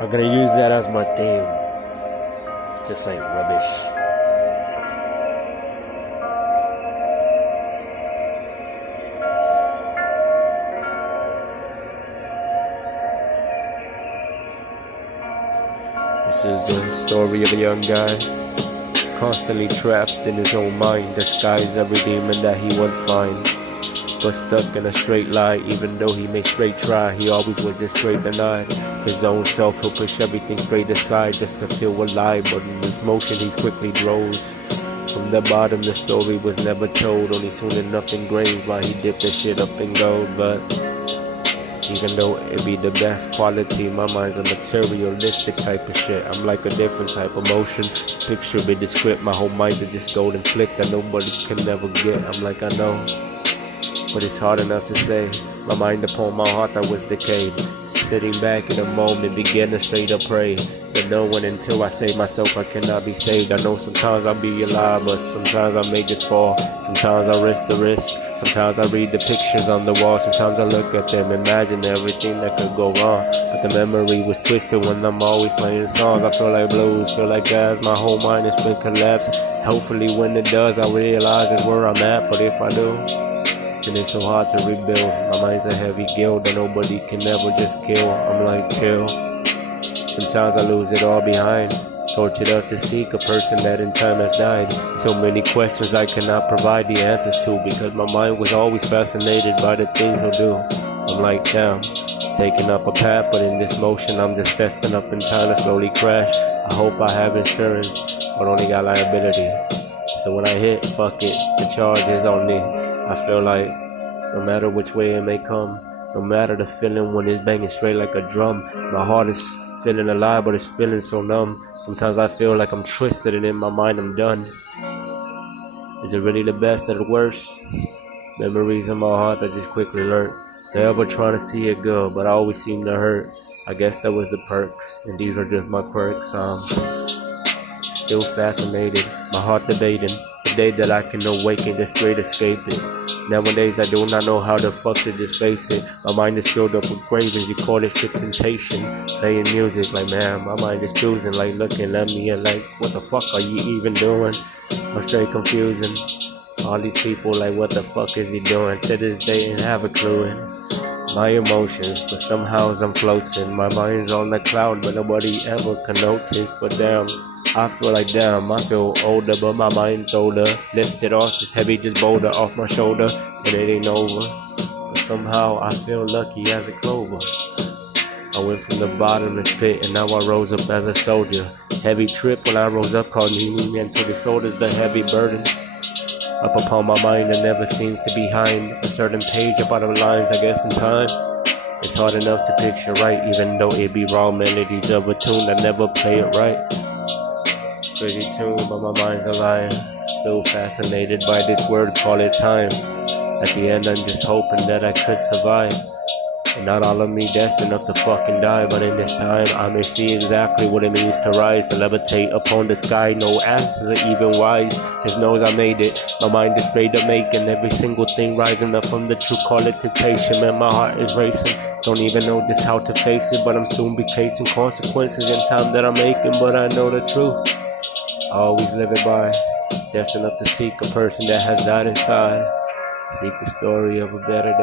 I'm gonna use that as my theme. It's just like rubbish. This is the story of a young guy, constantly trapped in his own mind, disguised every demon that he would find. But stuck in a straight lie, even though he may straight try, he always was just straight denied. His own self, he'll push everything straight aside just to feel alive, but in this motion he's quickly rose. From the bottom the story was never told, only soon enough engraved while he dipped the shit up in gold. But even though it be the best quality, my mind's a materialistic type of shit. I'm like a different type of motion. Picture be the script, my whole mind's just golden flick that nobody can never get. I'm like, I know, but it's hard enough to say. My mind upon my heart that was decayed. Sitting back in a moment, begin to straight up pray. But no one until I save myself, I cannot be saved. I know sometimes I'll be alive, but sometimes I may just fall. Sometimes I risk the risk. Sometimes I read the pictures on the wall. Sometimes I look at them, imagine everything that could go wrong. But the memory was twisted when I'm always playing songs. I feel like blues, feel like gas, my whole mind is been collapsed. Hopefully when it does, I realize that's where I'm at. But if I do, then it's so hard to rebuild. My mind's a heavy guilt that nobody can ever just kill. I'm like, chill. Sometimes I lose it all behind. Tortured up to seek a person that in time has died. So many questions I cannot provide the answers to, because my mind was always fascinated by the things he'll do. I'm like, damn, taking up a path, but in this motion I'm just destined up in time to slowly crash. I hope I have insurance, but only got liability. So when I hit, fuck it, the charge is on me. I feel like no matter which way it may come, no matter the feeling when it's banging straight like a drum, my heart is feeling alive, but it's feeling so numb. Sometimes I feel like I'm twisted and in my mind I'm done. Is it really the best or the worst? Memories in my heart that just quickly lurk. Forever trying to see it good, but I always seem to hurt. I guess that was the perks, and these are just my quirks. Still fascinated, my heart debating the day that I can awaken, just straight escape it. Nowadays I do not know how the fuck to just face it. My mind is filled up with cravings, you call this shit temptation. Playing music like, man, my mind is choosing, like looking at me and like, what the fuck are you even doing? I'm straight confusing. All these people like, what the fuck is he doing? To this day ain't have a clue in my emotions, but somehow I'm floating. My mind's on the cloud, but nobody ever can notice. But damn, I feel like damn, I feel older, but my mind's older. Lifted off this heavy, just boulder off my shoulder, and it ain't over. But somehow I feel lucky as a clover. I went from the bottomless pit, and now I rose up as a soldier. Heavy trip when I rose up, called me until the shoulders the heavy burden. Up upon my mind, it never seems to be behind a certain page up out of lines, I guess in time. It's hard enough to picture right, even though it be raw melodies of a tune that never play it right. Crazy tune, but my mind's a liar. Still fascinated by this word, call it time. At the end I'm just hoping that I could survive, and not all of me destined up to fucking die. But in this time I may see exactly what it means to rise, to levitate upon the sky. No answers are even wise, just knows I made it. My mind is straight up making every single thing rising up from the true, call it temptation. Man, my heart is racing, don't even know just how to face it, but I'm soon be chasing consequences in time that I'm making. But I know the truth, I always live it by, destined up to seek a person that has died inside. Seek the story of a better day.